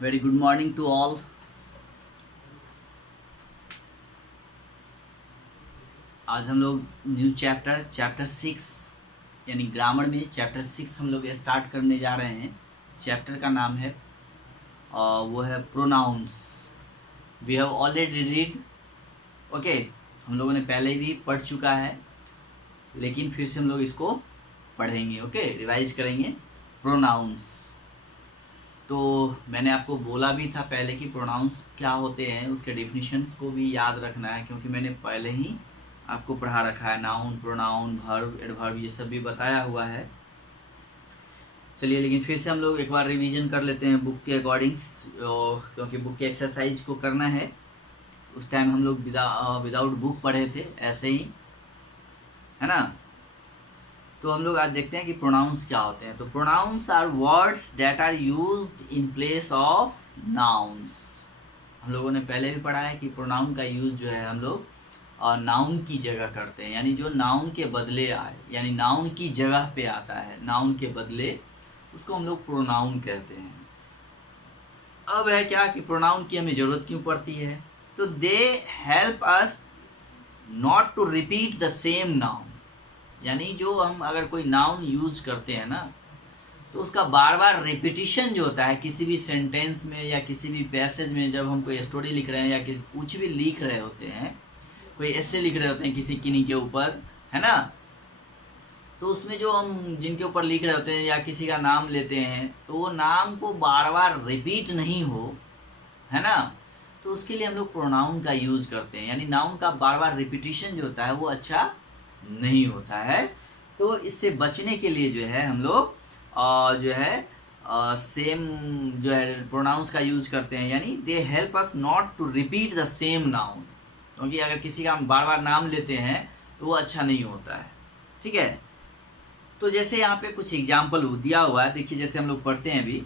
Very good morning to all. आज हम लोग न्यू चैप्टर 6 यानी ग्रामर में चैप्टर 6 हम लोग स्टार्ट करने जा रहे हैं। चैप्टर का नाम है वो है pronouns. We have already read. Okay, हम लोगों ने पहले भी पढ़ चुका है, लेकिन फिर से हम लोग इसको पढ़ेंगे। ओके, रिवाइज करेंगे प्रोनाउंस। तो मैंने आपको बोला भी था पहले कि प्रोनाउंस क्या होते हैं, उसके डेफिनेशंस को भी याद रखना है, क्योंकि मैंने पहले ही आपको पढ़ा रखा है। नाउन, प्रोनाउन, वर्ब, एडवर्ब ये सब भी बताया हुआ है। चलिए, लेकिन फिर से हम लोग एक बार रिवीजन कर लेते हैं बुक के अकॉर्डिंग्स, क्योंकि बुक के एक्सरसाइज को करना है। उस टाइम हम लोग विदाउट बुक पढ़े थे, ऐसे ही, है ना। तो हम लोग आज देखते हैं कि प्रोनाउंस क्या होते हैं। तो pronouns are words that are used in place of nouns. हम लोगों ने पहले भी पढ़ा है कि प्रोनाउन का यूज जो है हम लोग नाउन की जगह करते हैं, यानी जो नाउन के बदले आए, यानी नाउन की जगह पे आता है, नाउन के बदले, उसको हम लोग प्रोनाउन कहते हैं। अब है क्या कि प्रोनाउन की हमें ज़रूरत क्यों पड़ती है? तो they help us not to repeat the same noun. यानी जो हम अगर कोई नाउन यूज करते हैं ना, तो उसका बार बार रिपीटिशन जो होता है किसी भी सेंटेंस में या किसी भी पैसेज में, जब हम कोई स्टोरी लिख रहे हैं या कुछ भी लिख रहे होते हैं, कोई ऐसे लिख रहे होते हैं किसी किन्हीं के ऊपर, है ना, तो उसमें जो हम जिनके ऊपर लिख रहे होते हैं या किसी का नाम लेते हैं, तो वो नाम को बार बार रिपीट नहीं हो, है ना, तो उसके लिए हम लोग प्रोनाउन का यूज करते हैं। यानी नाउन का बार बार रिपीटिशन जो होता है वो अच्छा नहीं होता है। तो इससे बचने के लिए जो है हम लोग जो है सेम जो है प्रोनाउंस का यूज करते हैं। यानी they help us not to repeat the same noun, क्योंकि अगर किसी का हम बार बार नाम लेते हैं तो वो अच्छा नहीं होता है। ठीक है, तो जैसे यहाँ पे कुछ एग्जाम्पल दिया हुआ है, देखिए जैसे हम लोग पढ़ते हैं अभी,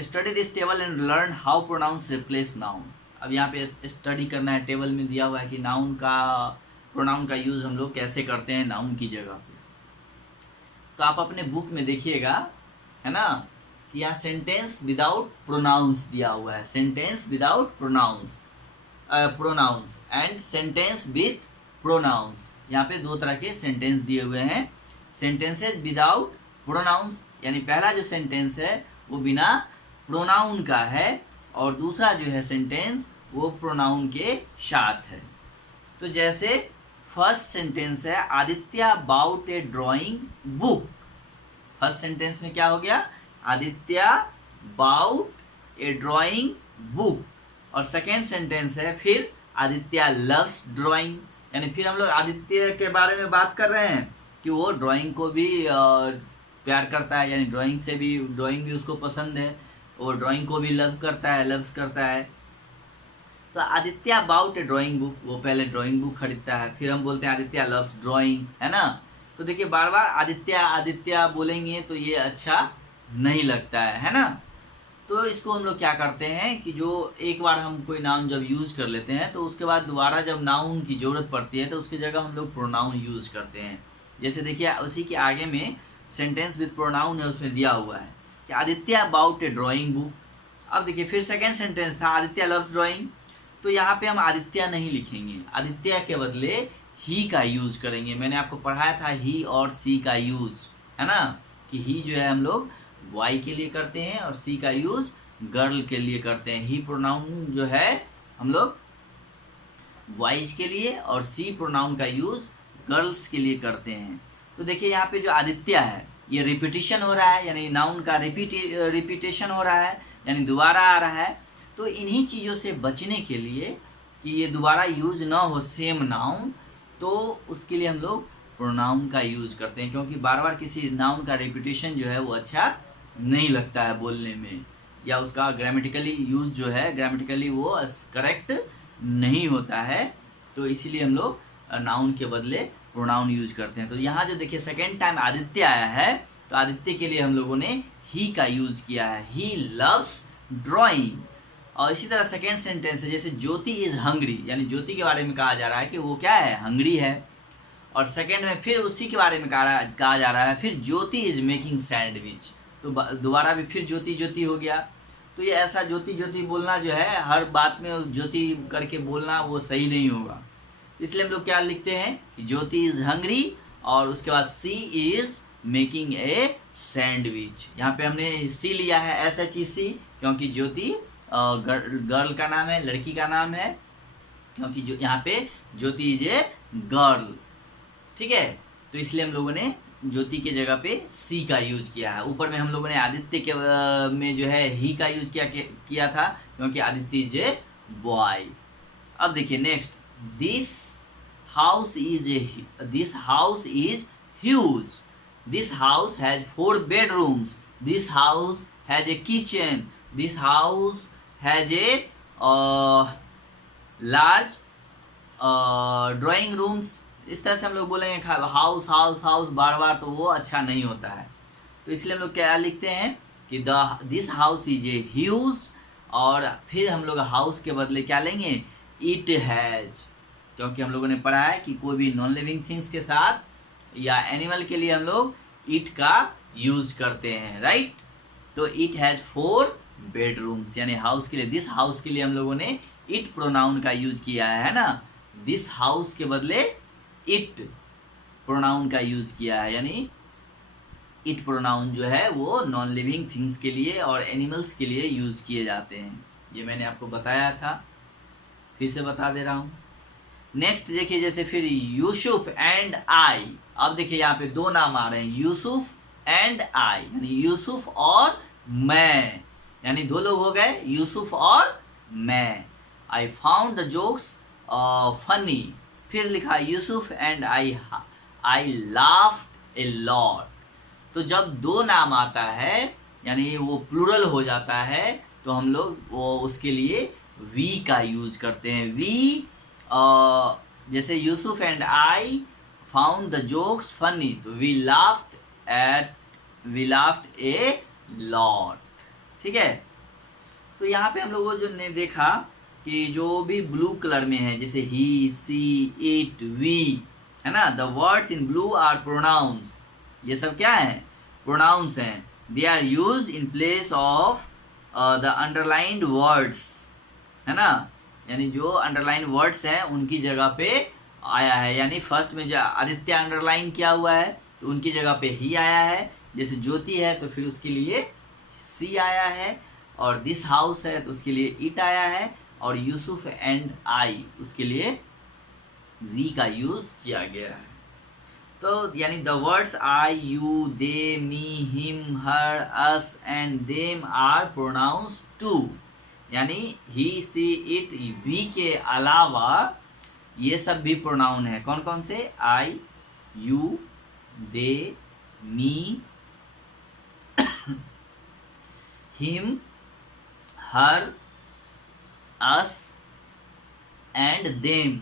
study this table and learn how pronouns replace noun. अब यहाँ पे स्टडी करना है, टेबल में दिया हुआ है कि नाउन का, प्रोनाउन का यूज़ हम लोग कैसे करते हैं नाउन की जगह पे। तो आप अपने बुक में देखिएगा, है ना, कि यहाँ सेंटेंस विदाउट प्रोनाउंस दिया हुआ है, sentence without pronouns and sentence with pronouns. यहाँ पे दो तरह के सेंटेंस दिए हुए हैं। सेंटेंसेस विदाउट प्रोनाउंस, यानी पहला जो सेंटेंस है वो बिना प्रोनाउन का है, और दूसरा जो है सेंटेंस वो प्रोनाउन के साथ है। तो जैसे फर्स्ट सेंटेंस है, Aditya bought a drawing book. First sentence में क्या हो गया? Aditya bought a drawing book. और सेकेंड सेंटेंस है फिर आदित्य लव्स ड्राइंग। यानी फिर हम लोग आदित्य के बारे में बात कर रहे हैं कि वो ड्राइंग को भी प्यार करता है, यानी ड्राइंग भी उसको पसंद है, और ड्राइंग को भी लव्स करता है। तो Aditya bought a drawing book, वो पहले ड्राइंग बुक खरीदता है, फिर हम बोलते हैं आदित्य लव्स ड्राइंग, है ना। तो देखिए बार बार आदित्य आदित्य बोलेंगे तो ये अच्छा नहीं लगता है ना। तो इसको हम लोग क्या करते हैं कि जो एक बार हम कोई नाउन जब यूज़ कर लेते हैं, तो उसके बाद दोबारा जब नाउन की ज़रूरत पड़ती है तो उसकी जगह हम लोग प्रोनाउन यूज़ करते हैं। जैसे देखिए उसी के आगे में सेंटेंस विद प्रोनाउन है, उसमें दिया हुआ है कि Aditya about A drawing book. अब देखिए फिर सेकेंड सेंटेंस था आदित्य लव्स ड्राइंग, तो यहाँ पे हम आदित्य नहीं लिखेंगे, आदित्य के बदले ही का यूज करेंगे। मैंने आपको पढ़ाया था ही और सी का यूज, है ना, कि ही जो है हम लोग बॉय के लिए करते हैं और सी का यूज गर्ल के लिए करते हैं। ही प्रोनाउन जो है हम लोग बॉयज के लिए और सी प्रोनाउन का यूज गर्ल्स के लिए करते हैं। तो देखिए यहाँ पे जो आदित्य है ये रिपीटिशन हो रहा है, यानी नाउन का रिपीटेशन हो रहा है, यानी दोबारा आ रहा है। तो इन्हीं चीज़ों से बचने के लिए कि ये दोबारा यूज ना हो सेम नाउन, तो उसके लिए हम लोग प्रोनाउन का यूज करते हैं, क्योंकि बार बार किसी नाउन का रिपीटेशन जो है वो अच्छा नहीं लगता है बोलने में, या उसका ग्रामेटिकली यूज जो है ग्रामेटिकली वो करेक्ट नहीं होता है। तो इसीलिए हम लोग नाउन के बदले प्रोनाउन यूज करते हैं। तो यहाँ जो देखिए सेकेंड टाइम आदित्य आया है, तो आदित्य के लिए हम लोगों ने ही का यूज किया है, ही लव्स ड्राइंग। और इसी तरह सेकेंड सेंटेंस है, जैसे ज्योति इज हंग्री, यानी ज्योति के बारे में कहा जा रहा है कि वो क्या है, हंग्री है। और सेकेंड में फिर उसी के बारे में कहा जा रहा है, फिर ज्योति इज मेकिंग सैंडविच, तो दोबारा भी फिर ज्योति ज्योति हो गया। तो ये ऐसा ज्योति ज्योति बोलना जो है, हर बात में उस ज्योति करके बोलना वो सही नहीं होगा। इसलिए हम लोग क्या लिखते हैं कि ज्योति इज हंग्री, और उसके बाद सी इज मेकिंग ए सैंडविच। यहाँ पे हमने सी लिया है SHEC, क्योंकि ज्योति गर्ल का नाम है, लड़की का नाम है, क्योंकि जो यहाँ पे ज्योति इज ए गर्ल। ठीक है, तो इसलिए हम लोगों ने ज्योति के जगह पे सी का यूज किया है। ऊपर में हम लोगों ने आदित्य के में जो है ही का यूज किया था, क्योंकि आदित्य इज ए बॉय। अब देखिए next, this house is huge, this house has 4 bedrooms, this house has a kitchen, this house has a large drawing rooms. इस तरह से हम लोग बोलेंगे हाउस हाउस हाउस बार बार, तो वो अच्छा नहीं होता है। तो इसलिए हम लोग क्या लिखते हैं कि this house is a huge, और फिर हम लोग हाउस के बदले क्या लेंगे, इट हैज, क्योंकि हम लोगों ने पढ़ा है कि कोई भी नॉन लिविंग थिंग्स के साथ या एनिमल के लिए हम लोग इट का यूज करते हैं, राइट। तो इट हैज 4 bedrooms, यानी हाउस के लिए, दिस हाउस के लिए हम लोगों ने इट प्रोनाउन का यूज किया है ना। दिस हाउस के बदले इट प्रोनाउन का यूज किया है, यानी इट प्रोनाउन जो है वो नॉन लिविंग थिंग्स के लिए और एनिमल्स के लिए यूज किए जाते हैं। ये मैंने आपको बताया था, फिर से बता दे रहा हूँ। नेक्स्ट देखिए, जैसे फिर यूसुफ एंड आई। अब देखिए यहाँ पे 2 नाम आ रहे हैं, यूसुफ एंड आई, यानी यूसुफ और मैं, यानी 2 लोग हो गए, यूसुफ और मैं। I found the jokes funny, फिर लिखा Yusuf and I laughed a lot. तो जब 2 नाम आता है यानी वो प्लूरल हो जाता है, तो हम लोग वो उसके लिए वी का यूज करते हैं। वी जैसे Yusuf and I found the jokes funny, तो वी लाफ्ड ए लॉट। ठीक है, तो यहाँ पे हम लोगों जो ने देखा कि जो भी ब्लू कलर में है, जैसे ही, सी, इट, वी, है ना, the words in blue are pronouns. ये सब क्या है, प्रोनाउंस हैं। They are used in place of the underlined words, है ना, यानी जो अंडरलाइन वर्ड्स हैं उनकी जगह पे आया है। यानी फर्स्ट में जो आदित्य अंडरलाइन किया हुआ है तो उनकी जगह पे ही आया है। जैसे ज्योति है तो फिर उसके लिए सी आया है, और दिस हाउस है तो उसके लिए इट आया है, और यूसुफ एंड आई उसके लिए वी का यूज किया गया है। तो यानी the words I, you, they, me, him, her, us and them are pronouns too, यानी ही, सी, इट, वी के अलावा ये सब भी प्रोनाउन है। कौन कौन से, I, you, they, me, him, her, us and them.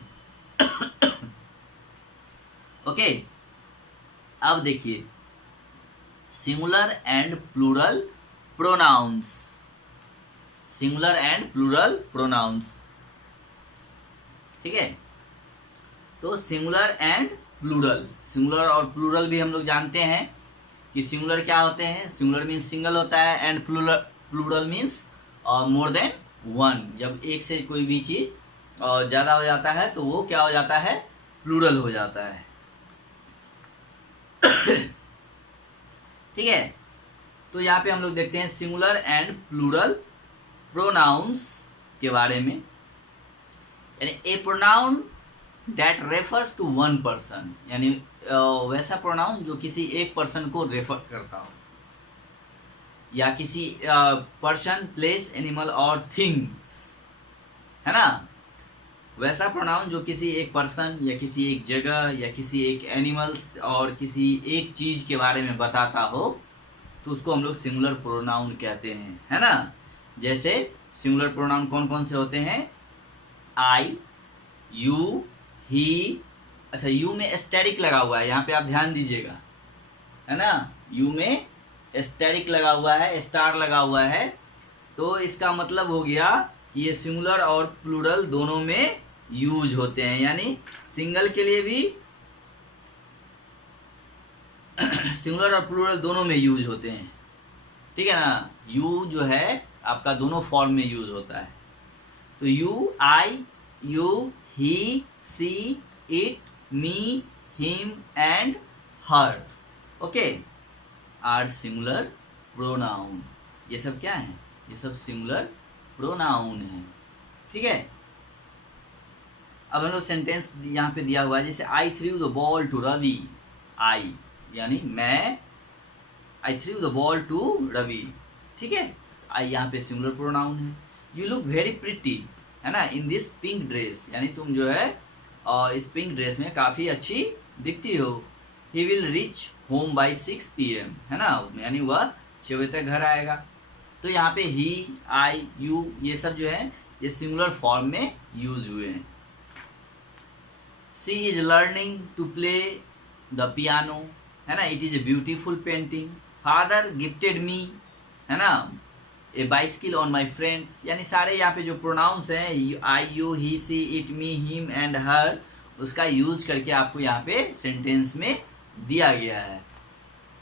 Okay, अब देखिए singular and plural pronouns, singular and plural pronouns. ठीक है, तो सिंगुलर एंड प्लूरल, सिंगुलर और प्लूरल भी हम लोग जानते हैं कि सिंगुलर क्या होते हैं, सिंगुलर मीन्स सिंगल होता है, and plural means more than 1। जब एक से कोई भी चीज ज़्यादा हो जाता है तो वो क्या हो जाता है, प्लूरल हो जाता है। ठीक है, तो यहाँ पे हम लोग देखते हैं सिंगुलर एंड प्लूरल प्रोनाउंस के बारे में। यानी a pronoun that refers to 1 person, यानी वैसा प्रोनाउन जो किसी एक पर्सन को रेफर करता हो, या किसी पर्सन, प्लेस, एनिमल और थिंग्स, है ना, वैसा प्रोनाउन जो किसी एक पर्सन या किसी एक जगह या किसी एक एनिमल्स और किसी एक चीज के बारे में बताता हो, तो उसको हम लोग सिंगुलर प्रोनाउन कहते हैं, है ना। जैसे सिंगुलर प्रोनाउन कौन कौन से होते हैं, आई, यू, ही। अच्छा, यू में एस्टेरिक लगा हुआ है, यहाँ पे आप ध्यान दीजिएगा, है ना, यू में एस्टेरिक लगा हुआ है, स्टार लगा हुआ है, तो इसका मतलब हो गया कि ये सिंगुलर और प्लूरल दोनों में यूज होते हैं। यानी सिंगल के लिए भी सिंगुलर और प्लूरल दोनों में यूज होते हैं, ठीक है ना। यू जो है आपका दोनों फॉर्म में यूज होता है। तो you, I, you, he, she, it, me, him and her, okay, are singular pronoun. ये सब क्या है? ये सब सिंगुलर प्रोनाउन है, ठीक है। अब हम लोग सेंटेंस यहाँ पे दिया हुआ है, जैसे I threw the ball to Ravi. I यानी मैं, I threw the ball to Ravi, ठीक है। आई यहाँ पे सिंगुलर प्रोनाउन है। यू लुक वेरी प्रिटी, है ना, इन दिस पिंक ड्रेस, यानी तुम जो है इस पिंक ड्रेस में काफ़ी अच्छी दिखती हो। He will reach home by 6 PM, है ना, यानी वह 6 बजे तक घर आएगा। तो यहाँ पे ही, आई, यू, ये सब जो है ये सिंगुलर फॉर्म में यूज हुए हैं। She is learning to play the piano, है ना, it is a beautiful painting. Father gifted me, है ना, a bicycle on my friends, यानी सारे यहाँ पे जो प्रोनाउंस हैं I, you, he, she, it, me, him and her, उसका यूज करके आपको यहाँ पे सेंटेंस में दिया गया है।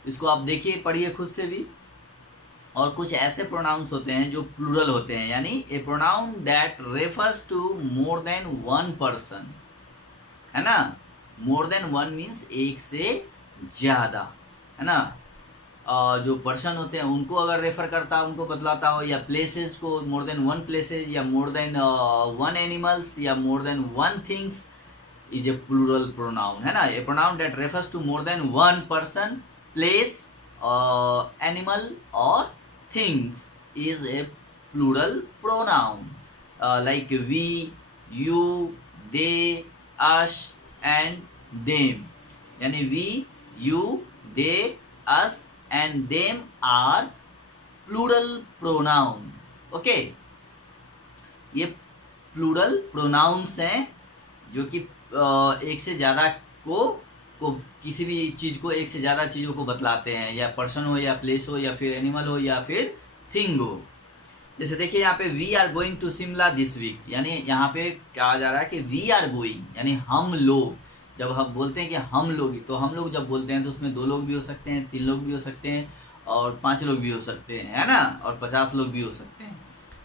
इसको आप देखिए, पढ़िए खुद से भी। और कुछ ऐसे प्रोनाउंस होते हैं जो प्लूरल होते हैं, यानी a pronoun that refers to more than one person, है ना। मोर देन वन मीन्स एक से ज़्यादा, है ना। जो पर्सन होते हैं उनको अगर रेफर करता, उनको बतलाता हो, या प्लेसेस को, मोर देन वन प्लेसेस, या मोर देन वन एनिमल्स, या more than one things, is a plural pronoun, है ना। A pronoun that refers to more than one person, place, animal और things is a plural pronoun, like we, you, they, us and them, यानी we, you, they, us and them are plural pronoun, okay. ये plural pronouns हैं जो कि एक से ज़्यादा को किसी भी चीज़ को, एक से ज़्यादा चीज़ों को बतलाते हैं, या पर्सन हो, या प्लेस हो, या फिर एनिमल हो, या फिर थिंग हो। जैसे देखिए यहाँ पे we are going to Shimla this week, यानी यहाँ पे कहा जा रहा है कि वी आर गोइंग, यानी हम लोग। जब हम बोलते हैं कि हम लोग, तो हम लोग जब बोलते हैं तो उसमें 2 लोग भी हो सकते हैं, 3 लोग भी हो सकते हैं, और 5 लोग भी हो सकते हैं, है ना, और 50 लोग भी हो सकते हैं।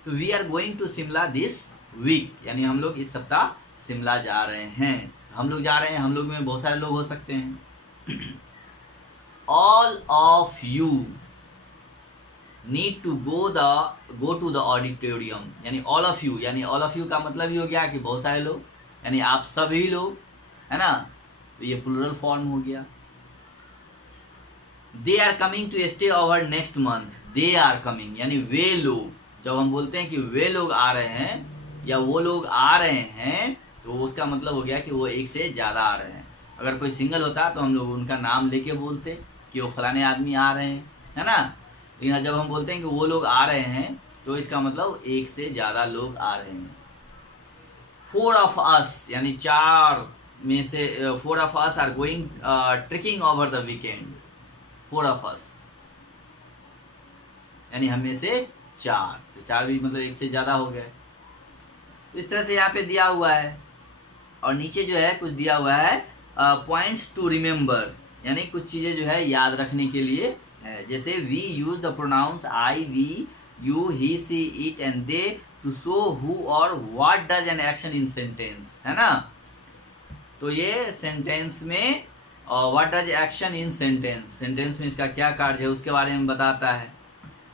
तो we are going to Shimla this week, यानी हम लोग इस सप्ताह शिमला जा रहे हैं। हम लोग जा रहे हैं, हम लोग में बहुत सारे लोग हो सकते हैं। All of you need to go to the auditorium, यानी ऑल ऑफ यू, यानी ऑल ऑफ यू का मतलब ही हो गया कि बहुत सारे लोग, यानी आप सभी लोग, है ना। तो ये प्लूरल फॉर्म हो गया। They are coming to stay over next month, they are coming, यानी वे लोग। जब हम बोलते हैं कि वे लोग आ रहे हैं या वो लोग आ रहे हैं, तो उसका मतलब हो गया कि वो एक से ज़्यादा आ रहे हैं। अगर कोई सिंगल होता तो हम लोग उनका नाम लेके बोलते कि वो फलाने आदमी आ रहे हैं, है ना। लेकिन जब हम बोलते हैं कि वो लोग आ रहे हैं, तो इसका मतलब एक से ज़्यादा लोग आ रहे हैं। 4 of us, यानी 4 में से 4 of us are going trekking over the weekend, 4 of us, यानी हमें से 4, तो 4 भी मतलब एक से ज़्यादा हो गए। तो इस तरह से यहाँ पे दिया हुआ है। और नीचे जो है कुछ दिया हुआ है पॉइंट्स टू रिमेंबर, यानी कुछ चीज़ें जो है याद रखने के लिए है। जैसे we use the pronouns I, we, you, he, she, it and they to show who और what does an action in sentence, है ना। तो ये सेंटेंस में what does action in sentence, sentence में इसका क्या कार्य है उसके बारे में बताता है।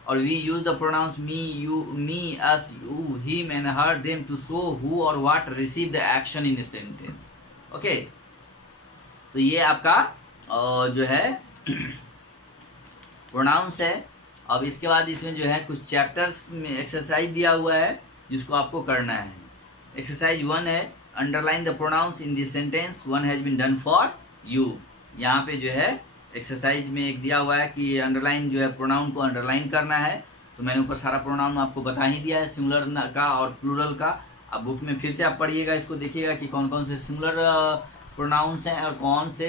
और we use the pronouns me, you, me, us, you, him and her, them to show who और what receive the action in sentence, okay. तो ये आपका जो है प्रोनाउंस है। अब इसके बाद इसमें जो है कुछ चैप्टर्स में एक्सरसाइज दिया हुआ है जिसको आपको करना है। एक्सरसाइज 1 है underline the pronouns in this sentence, 1 has been done for you. यहाँ पे जो है एक्सरसाइज में एक दिया हुआ है कि अंडरलाइन जो है प्रोनाउन को अंडरलाइन करना है। तो मैंने ऊपर सारा प्रोनाउन आपको बता ही दिया है, सिंगुलर का और प्लूरल का। अब बुक में फिर से आप पढ़िएगा, इसको देखिएगा कि कौन कौन से सिंगुलर प्रोनाउंस हैं और कौन से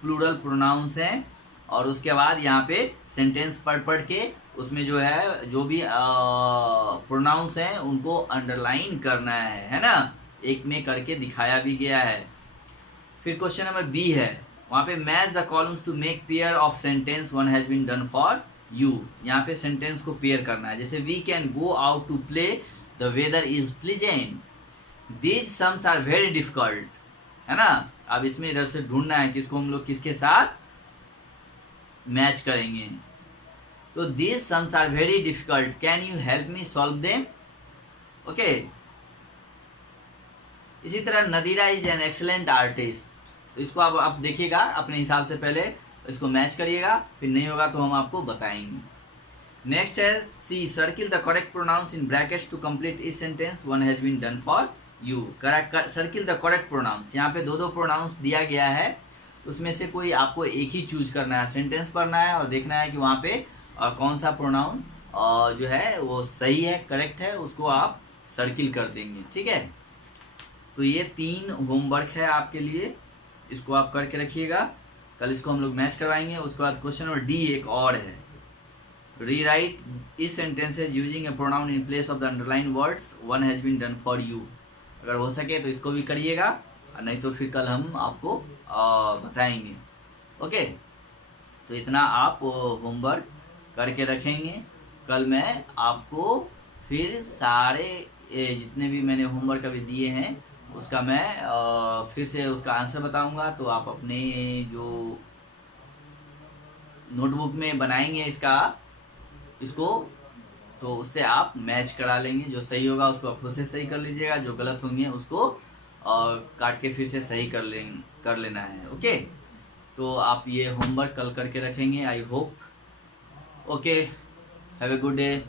प्लूरल प्रोनाउंस हैं। और उसके बाद यहाँ पे सेंटेंस पढ़ के उसमें जो है जो भी प्रोनाउंस हैं उनको अंडरलाइन करना है ना। एक में करके दिखाया भी गया है। फिर क्वेश्चन नंबर बी है, वहाँ पे match the columns to make pair of sentence, 1 has been done for you, यहाँ पे सेंटेंस को पेयर करना है। जैसे we can go out to play, the weather is pleasant, these sums are very difficult, है ना। अब इसमें इधर से ढूंढना है कि इसको हम लोग किसके साथ मैच करेंगे। तो these sums are very difficult, can you help me solve them, okay. इसी तरह Nadira is an excellent artist, तो इसको आप देखिएगा अपने हिसाब से, पहले इसको मैच करिएगा, फिर नहीं होगा तो हम आपको बताएंगे। नेक्स्ट है C, circle the correct pronouns in brackets to complete इस sentence, one has been done for you. Correct, circle the correct pronouns, यहाँ पे दो प्रोनाउंस दिया गया है, उसमें से कोई आपको एक ही चूज करना है, सेंटेंस पढ़ना है और देखना है कि वहाँ पे कौन सा प्रोनाउन जो है वो सही है, करेक्ट है, उसको आप सर्किल कर देंगे, ठीक है। तो ये 3 होमवर्क है आपके लिए, इसको आप करके रखिएगा, कल इसको हम लोग मैच करवाएंगे। उसके बाद क्वेश्चन नंबर डी एक और है, रीराइट इस sentences using a pronoun in place of the underline words, one has been done for you. अगर हो सके तो इसको भी करिएगा, नहीं तो फिर कल हम आपको बताएंगे, ओके। तो इतना आप होमवर्क करके रखेंगे, कल मैं आपको फिर सारे जितने भी मैंने होमवर्क अभी दिए हैं उसका मैं फिर से उसका आंसर बताऊंगा। तो आप अपने जो नोटबुक में बनाएंगे इसको तो उससे आप मैच करा लेंगे, जो सही होगा उसको आप खुद से सही कर लीजिएगा, जो गलत होंगे उसको काट के फिर से सही कर लेना है, ओके। तो आप ये होमवर्क कल करके रखेंगे, I hope, okay, have a good day.